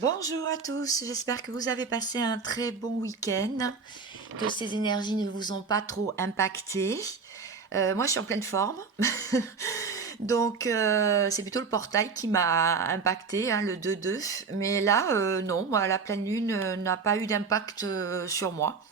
Bonjour à tous, j'espère que vous avez passé un très bon week-end, que ces énergies ne vous ont pas trop impacté. Moi, je suis en pleine forme, donc c'est plutôt le portail qui m'a impacté, hein, le 2-2. Mais là, non, moi, la pleine lune n'a pas eu d'impact sur moi.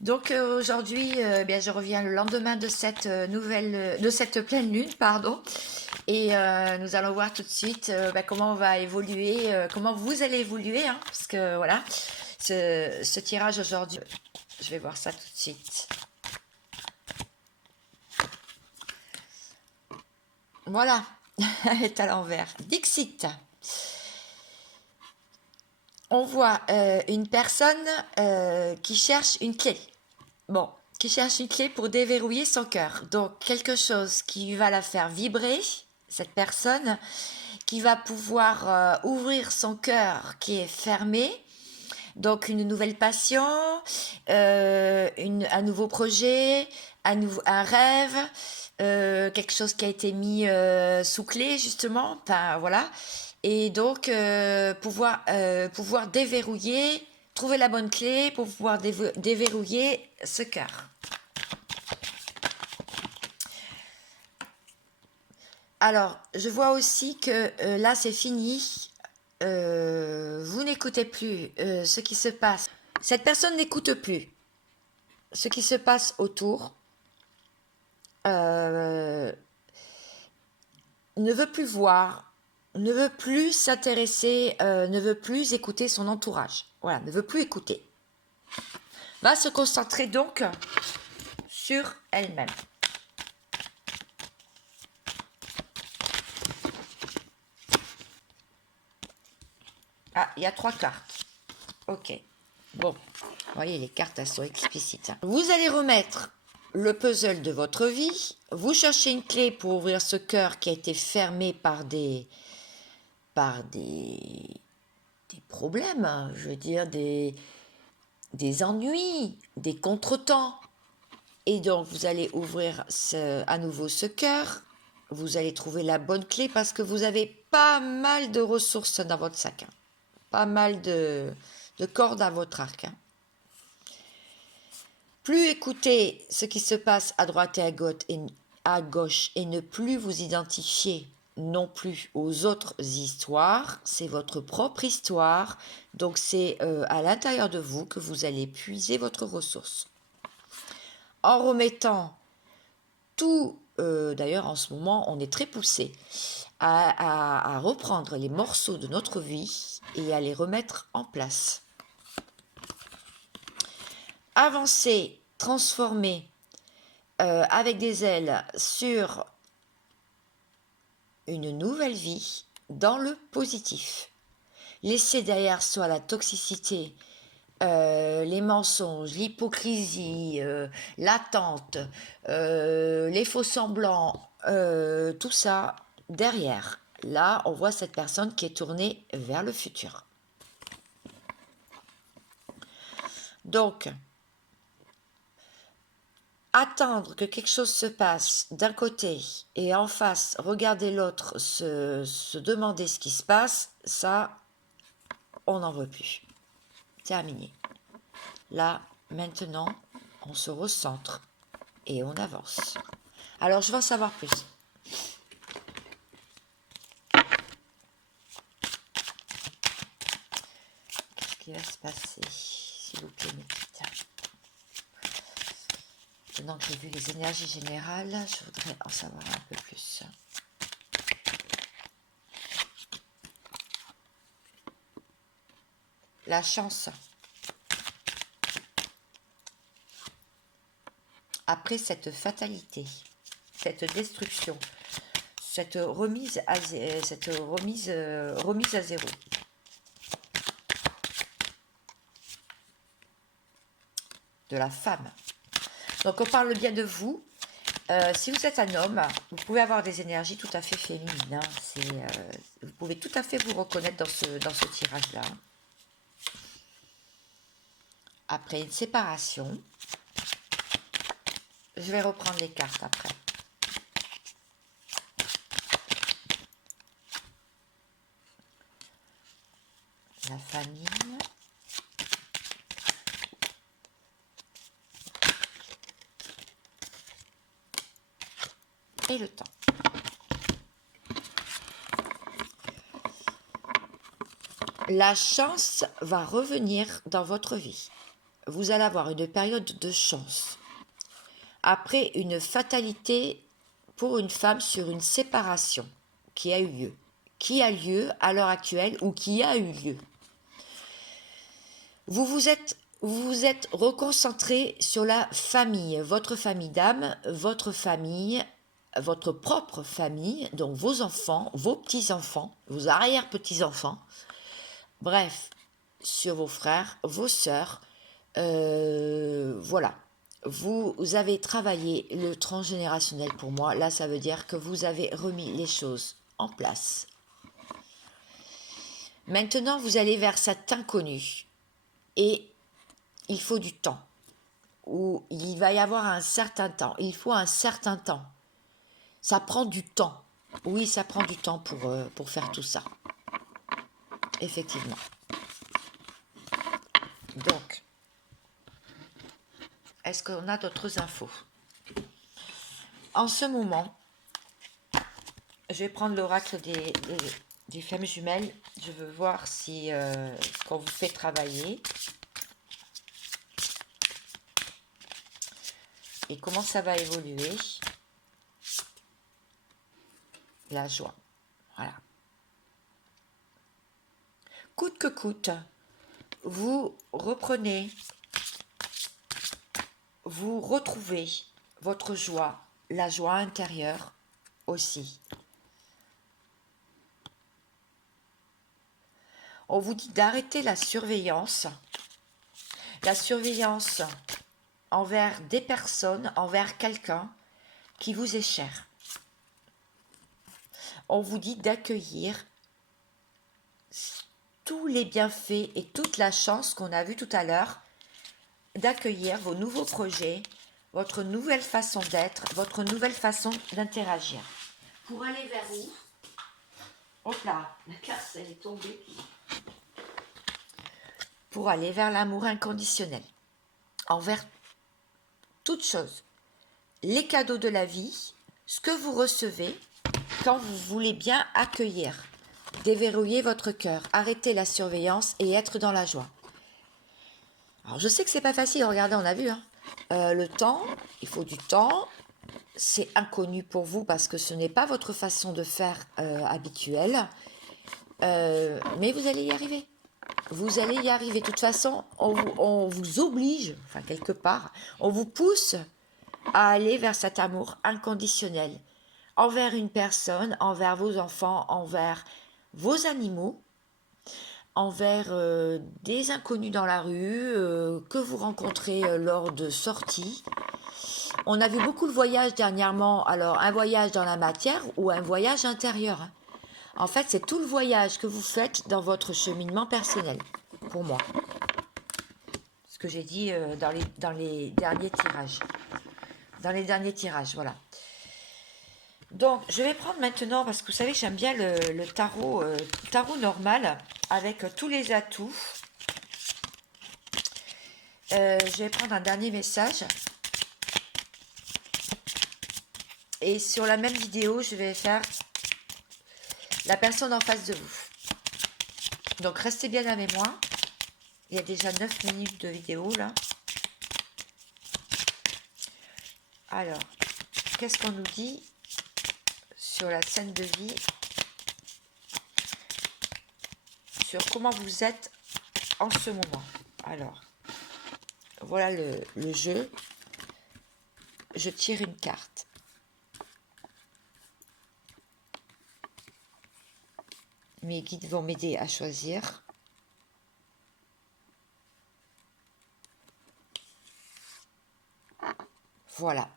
Donc aujourd'hui, bien, je reviens le lendemain de cette de cette pleine lune, pardon. Et nous allons voir tout de suite comment on va évoluer, comment vous allez évoluer, hein, parce que voilà, ce tirage aujourd'hui, je vais voir ça tout de suite. Voilà, elle est à l'envers. Dixit. On voit une personne qui cherche une clé. Bon, qui cherche une clé pour déverrouiller son cœur. Donc quelque chose qui va la faire vibrer, cette personne, qui va pouvoir ouvrir son cœur qui est fermé. Donc une nouvelle passion, un nouveau projet, un rêve, quelque chose qui a été mis sous clé justement. Enfin voilà. Et donc pouvoir déverrouiller, trouver la bonne clé pour pouvoir déverrouiller ce cœur. Alors, je vois aussi que là, c'est fini. Vous n'écoutez plus ce qui se passe. Cette personne n'écoute plus ce qui se passe autour. Ne veut plus voir, ne veut plus s'intéresser, ne veut plus écouter son entourage. Voilà, ne veut plus écouter. Va se concentrer donc sur elle-même. Ah, il y a 3 cartes. Ok. Bon, vous voyez, les cartes, elles sont explicites. Vous allez remettre le puzzle de votre vie. Vous cherchez une clé pour ouvrir ce cœur qui a été fermé par des problèmes, hein. Je veux dire, des ennuis, des contretemps. Et donc, vous allez ouvrir à nouveau ce cœur. Vous allez trouver la bonne clé parce que vous avez pas mal de ressources dans votre sac, hein. Pas mal de cordes à votre arc, hein. Plus écouter ce qui se passe à droite et à gauche et ne plus vous identifier non plus aux autres histoires, c'est votre propre histoire, donc c'est à l'intérieur de vous que vous allez puiser votre ressource. En remettant tout, d'ailleurs en ce moment on est très poussé à reprendre les morceaux de notre vie et à les remettre en place. Avancer, transformer avec des ailes sur une nouvelle vie dans le positif. Laisser derrière soi la toxicité, les mensonges, l'hypocrisie, l'attente, les faux semblants, tout ça derrière. Là, on voit cette personne qui est tournée vers le futur. Donc, attendre que quelque chose se passe d'un côté et en face, regarder l'autre, se demander ce qui se passe, ça, on n'en veut plus. Terminé. Là, maintenant, on se recentre et on avance. Alors, je veux en savoir plus. Qu'est-ce qui va se passer, s'il vous plaît, mes petites? Maintenant que j'ai vu les énergies générales, je voudrais en savoir un peu plus. La chance. Après cette fatalité, cette destruction, cette remise à zéro. De la femme. Donc on parle bien de vous. Si vous êtes un homme, vous pouvez avoir des énergies tout à fait féminines, hein. Vous pouvez tout à fait vous reconnaître dans ce tirage-là. Après une séparation, je vais reprendre les cartes après. la famille et le temps. La chance va revenir dans votre vie. Vous allez avoir une période de chance. Après une fatalité pour une femme sur une séparation qui a eu lieu. Qui a lieu à l'heure actuelle ou qui a eu lieu. Vous vous êtes reconcentré sur la famille, votre famille d'âme, votre famille, votre propre famille, donc vos enfants, vos petits-enfants, vos arrière-petits-enfants, bref, sur vos frères, vos sœurs, voilà. Vous avez travaillé le transgénérationnel pour moi. Là, ça veut dire que vous avez remis les choses en place. Maintenant, vous allez vers cet inconnu. Et il faut du temps. Ou il va y avoir un certain temps. Il faut un certain temps. Ça prend du temps. Oui, ça prend du temps pour faire tout ça. Effectivement. Donc, est-ce qu'on a d'autres infos? En ce moment, je vais prendre l'oracle des femmes jumelles. Je veux voir si qu'on vous fait travailler. Et comment ça va évoluer. La joie. Voilà. Coûte que coûte, vous reprenez, vous retrouvez votre joie, la joie intérieure aussi. On vous dit d'arrêter la surveillance envers des personnes, envers quelqu'un qui vous est cher. On vous dit d'accueillir tous les bienfaits et toute la chance qu'on a vu tout à l'heure, d'accueillir vos nouveaux projets, votre nouvelle façon d'être, votre nouvelle façon d'interagir. Pour aller vers où? Hop là, la carte elle est tombée. Pour aller vers l'amour inconditionnel, envers toute chose, les cadeaux de la vie, ce que vous recevez, quand vous voulez bien accueillir, déverrouiller votre cœur, arrêter la surveillance et être dans la joie. Alors je sais que c'est pas facile, regardez, on a vu, hein. Le temps, il faut du temps, c'est inconnu pour vous parce que ce n'est pas votre façon de faire habituelle, mais vous allez y arriver. Vous allez y arriver. De toute façon, on vous oblige, enfin quelque part, on vous pousse à aller vers cet amour inconditionnel envers une personne, envers vos enfants, envers vos animaux, envers des inconnus dans la rue que vous rencontrez lors de sorties. On a vu beaucoup de voyages dernièrement, alors un voyage dans la matière ou un voyage intérieur. En fait, c'est tout le voyage que vous faites dans votre cheminement personnel, pour moi. Ce que j'ai dit dans les derniers tirages. Dans les derniers tirages, voilà. Donc, je vais prendre maintenant, parce que vous savez, j'aime bien le tarot, tarot normal, avec tous les atouts. Je vais prendre un dernier message. Et sur la même vidéo, je vais faire la personne en face de vous. Donc, restez bien avec moi. Il y a déjà 9 minutes de vidéo, là. Alors, qu'est-ce qu'on nous dit sur la scène de vie, sur comment vous êtes en ce moment? Alors, voilà le jeu. Je tire une carte. Mes guides vont m'aider à choisir. Voilà.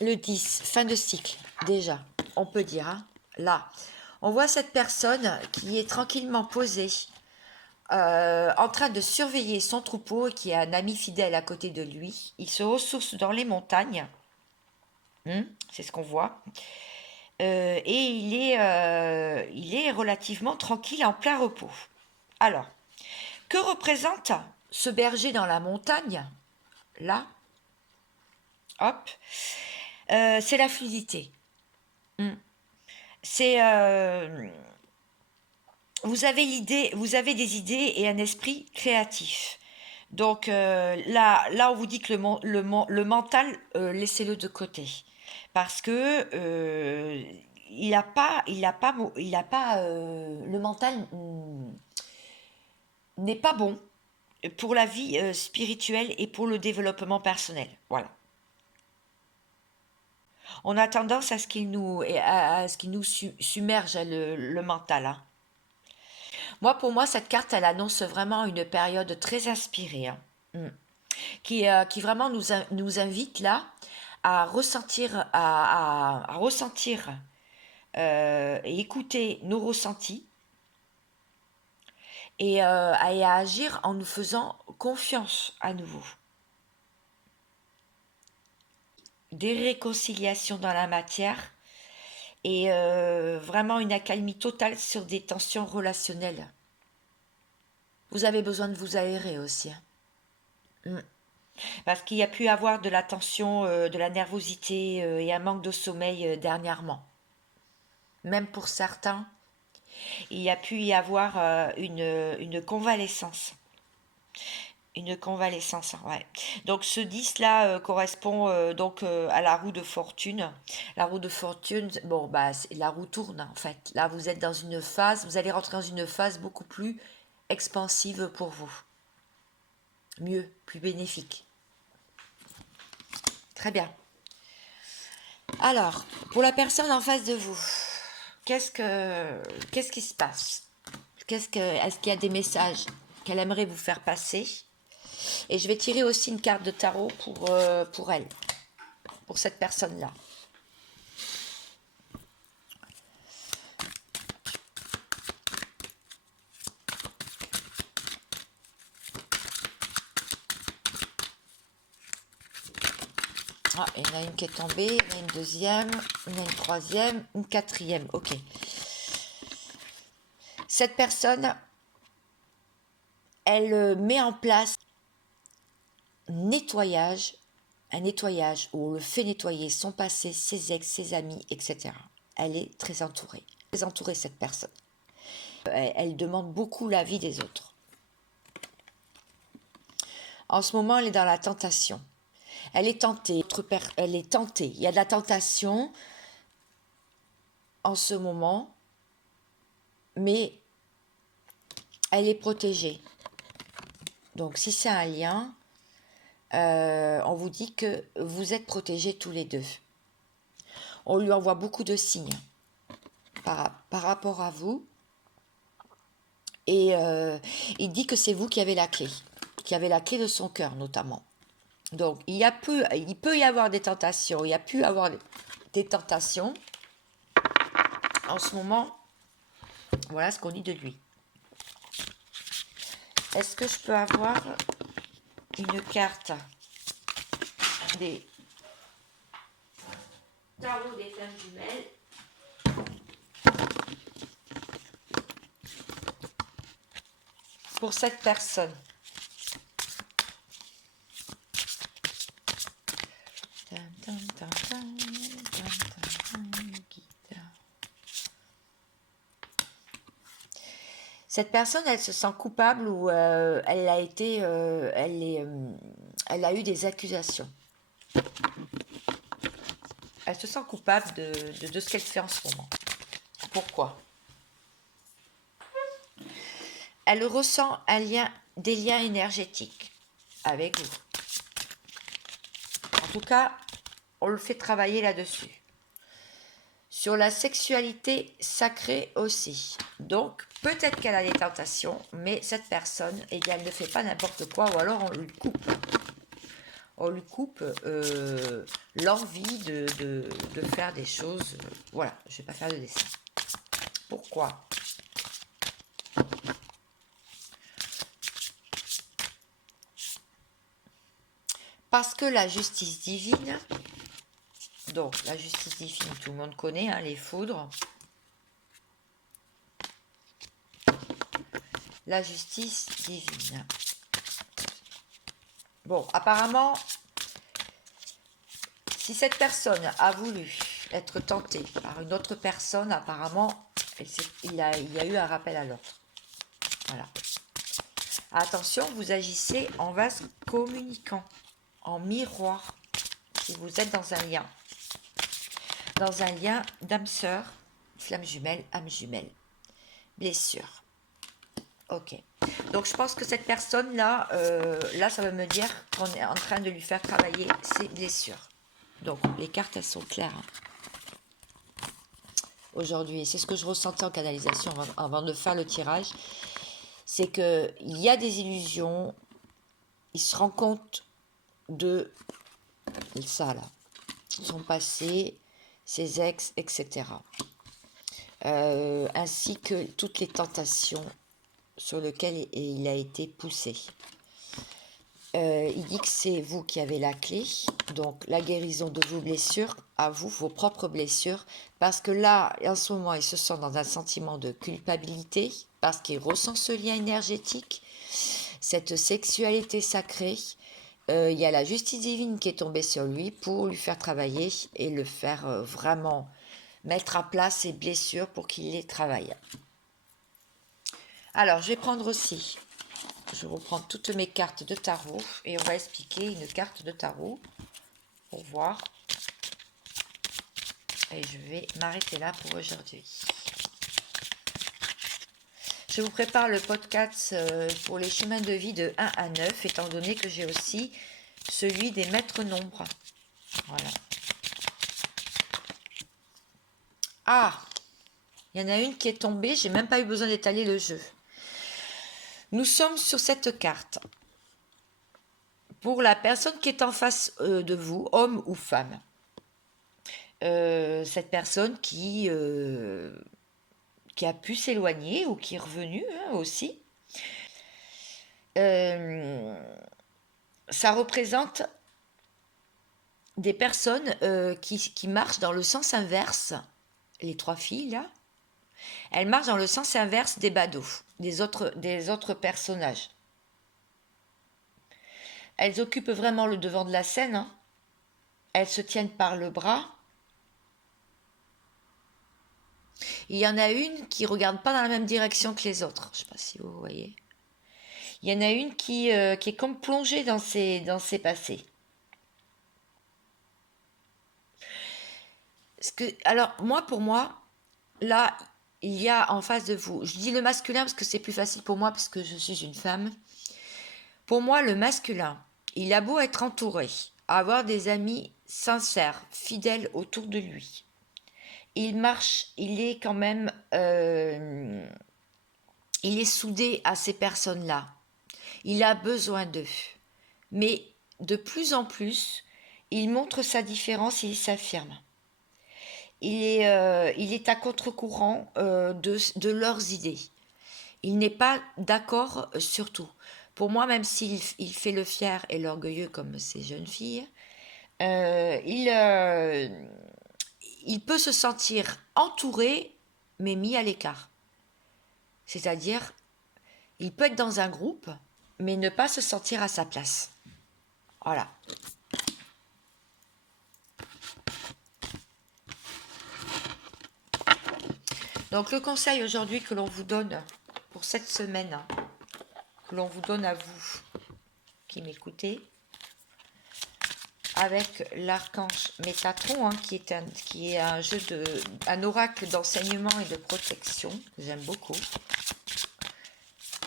Le 10, fin de cycle, déjà, on peut dire. Hein. Là, on voit cette personne qui est tranquillement posée, en train de surveiller son troupeau et qui a un ami fidèle à côté de lui. Il se ressource dans les montagnes. C'est ce qu'on voit. et il est relativement tranquille, en plein repos. Alors, que représente ce berger dans la montagne? Là, hop, c'est la fluidité. C'est vous avez des idées et un esprit créatif. Donc là, on vous dit que le mental, laissez-le de côté, parce que le mental n'est pas bon pour la vie spirituelle et pour le développement personnel. Voilà. On a tendance à ce qu'il nous submerge le mental, hein. Pour moi, cette carte, elle annonce vraiment une période très inspirée, hein. Qui vraiment nous invite là à ressentir, à ressentir et écouter nos ressentis et à agir en nous faisant confiance à nouveau. Des réconciliations dans la matière et vraiment une accalmie totale sur des tensions relationnelles. Vous avez besoin de vous aérer aussi, hein. Parce qu'il y a pu y avoir de la tension, de la nervosité et un manque de sommeil dernièrement. Même pour certains, il y a pu y avoir une convalescence. Une convalescence, ouais. Donc ce 10 là correspond donc à la roue de fortune. La roue de fortune, bon bah la roue tourne en fait. Là vous êtes dans une phase, vous allez rentrer dans une phase beaucoup plus expansive pour vous. Mieux, plus bénéfique. Très bien. Alors, pour la personne en face de vous, qu'est-ce qui se passe? Est-ce qu'il y a des messages qu'elle aimerait vous faire passer? Et je vais tirer aussi une carte de tarot pour elle, pour cette personne-là. Ah, il y en a une qui est tombée, il y en a une deuxième, il y en a une troisième, une quatrième. Ok. Cette personne, elle met en place un nettoyage où on le fait nettoyer son passé, ses ex, ses amis, etc. Elle est très entourée. Très entourée, cette personne. Elle demande beaucoup l'avis des autres. En ce moment, elle est dans la tentation. Elle est tentée. Il y a de la tentation en ce moment, mais elle est protégée. Donc, si c'est un lien, on vous dit que vous êtes protégés tous les deux. On lui envoie beaucoup de signes par rapport à vous. Et il dit que c'est vous qui avez la clé de son cœur notamment. Donc il peut y avoir des tentations, il y a pu avoir des tentations. En ce moment, voilà ce qu'on dit de lui. Est-ce que je peux avoir une carte des tarots des flammes jumelles? Pour cette personne. Cette personne, elle se sent coupable ou elle a eu des accusations. Elle se sent coupable de ce qu'elle fait en ce moment. Pourquoi? Elle ressent des liens énergétiques avec vous. En tout cas, on le fait travailler là-dessus. Sur la sexualité sacrée aussi. Donc, peut-être qu'elle a des tentations, mais cette personne, elle ne fait pas n'importe quoi, ou alors on lui coupe. On lui coupe l'envie de faire des choses. Voilà, je ne vais pas faire de dessin. Pourquoi? Parce que la justice divine Donc, la justice divine, tout le monde connaît, hein, les foudres. La justice divine. Bon, apparemment, si cette personne a voulu être tentée par une autre personne, apparemment, il y a eu un rappel à l'ordre. Voilà. Attention, vous agissez en vase communicant, en miroir, si vous êtes dans un lien d'âme sœur, flamme jumelle, âme jumelle, blessure. Ok. Donc je pense que cette personne-là, là ça veut me dire qu'on est en train de lui faire travailler ses blessures. Donc les cartes elles sont claires. Aujourd'hui, c'est ce que je ressentais en canalisation avant de faire le tirage, c'est qu'il y a des illusions, il se rend compte de ça là, son passé, ses ex, etc. Ainsi que toutes les tentations sur lesquelles il a été poussé. Il dit que c'est vous qui avez la clé, donc la guérison de vos blessures, à vous, vos propres blessures, parce que là, en ce moment, il se sent dans un sentiment de culpabilité, parce qu'il ressent ce lien énergétique, cette sexualité sacrée. Il y a la justice divine qui est tombée sur lui pour lui faire travailler et le faire vraiment mettre à plat ses blessures pour qu'il les travaille. Alors, je vais prendre aussi... Je reprends toutes mes cartes de tarot et on va expliquer une carte de tarot pour voir. Et je vais m'arrêter là pour aujourd'hui. Je vous prépare le podcast pour les chemins de vie de 1 à 9, étant donné que j'ai aussi celui des maîtres nombres. Voilà. Ah, il y en a une qui est tombée, j'ai même pas eu besoin d'étaler le jeu. Nous sommes sur cette carte. Pour la personne qui est en face de vous, homme ou femme. Cette personne qui a pu s'éloigner ou qui est revenue aussi. Ça représente des personnes qui marchent dans le sens inverse. Les 3 filles là, elles marchent dans le sens inverse des badauds, des autres personnages. Elles occupent vraiment le devant de la scène. Hein. Elles se tiennent par le bras. Il y en a une qui ne regarde pas dans la même direction que les autres. Je ne sais pas si vous voyez. Il y en a une qui est comme plongée dans ses passés. Alors, pour moi, là, il y a en face de vous, je dis le masculin parce que c'est plus facile pour moi parce que je suis une femme. Pour moi, le masculin, il a beau être entouré, avoir des amis sincères, fidèles autour de lui. Il marche, il est quand même, il est soudé à ces personnes-là. Il a besoin d'eux. Mais de plus en plus, il montre sa différence, il s'affirme. Il est à contre-courant de leurs idées. Il n'est pas d'accord sur tout. Pour moi, même s'il fait le fier et l'orgueilleux comme ces jeunes filles, il peut se sentir entouré, mais mis à l'écart. C'est-à-dire, il peut être dans un groupe, mais ne pas se sentir à sa place. Voilà. Donc le conseil aujourd'hui que l'on vous donne pour cette semaine, que l'on vous donne à vous qui m'écoutez, avec l'archange Métatron, hein, qui est un oracle d'enseignement et de protection, que j'aime beaucoup. De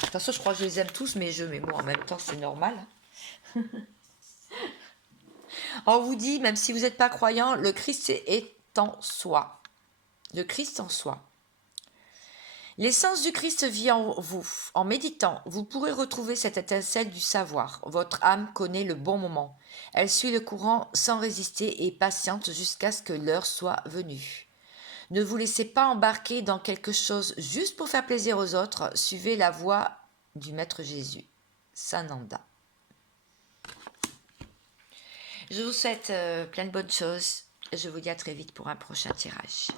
toute façon, je crois que je les aime tous, mais moi en même temps, c'est normal. On vous dit, même si vous n'êtes pas croyant, le Christ est en soi. Le Christ en soi. L'essence du Christ vit en vous. En méditant, vous pourrez retrouver cette étincelle du savoir. Votre âme connaît le bon moment. Elle suit le courant sans résister et patiente jusqu'à ce que l'heure soit venue. Ne vous laissez pas embarquer dans quelque chose juste pour faire plaisir aux autres. Suivez la voie du Maître Jésus. Sananda. Je vous souhaite plein de bonnes choses. Je vous dis à très vite pour un prochain tirage.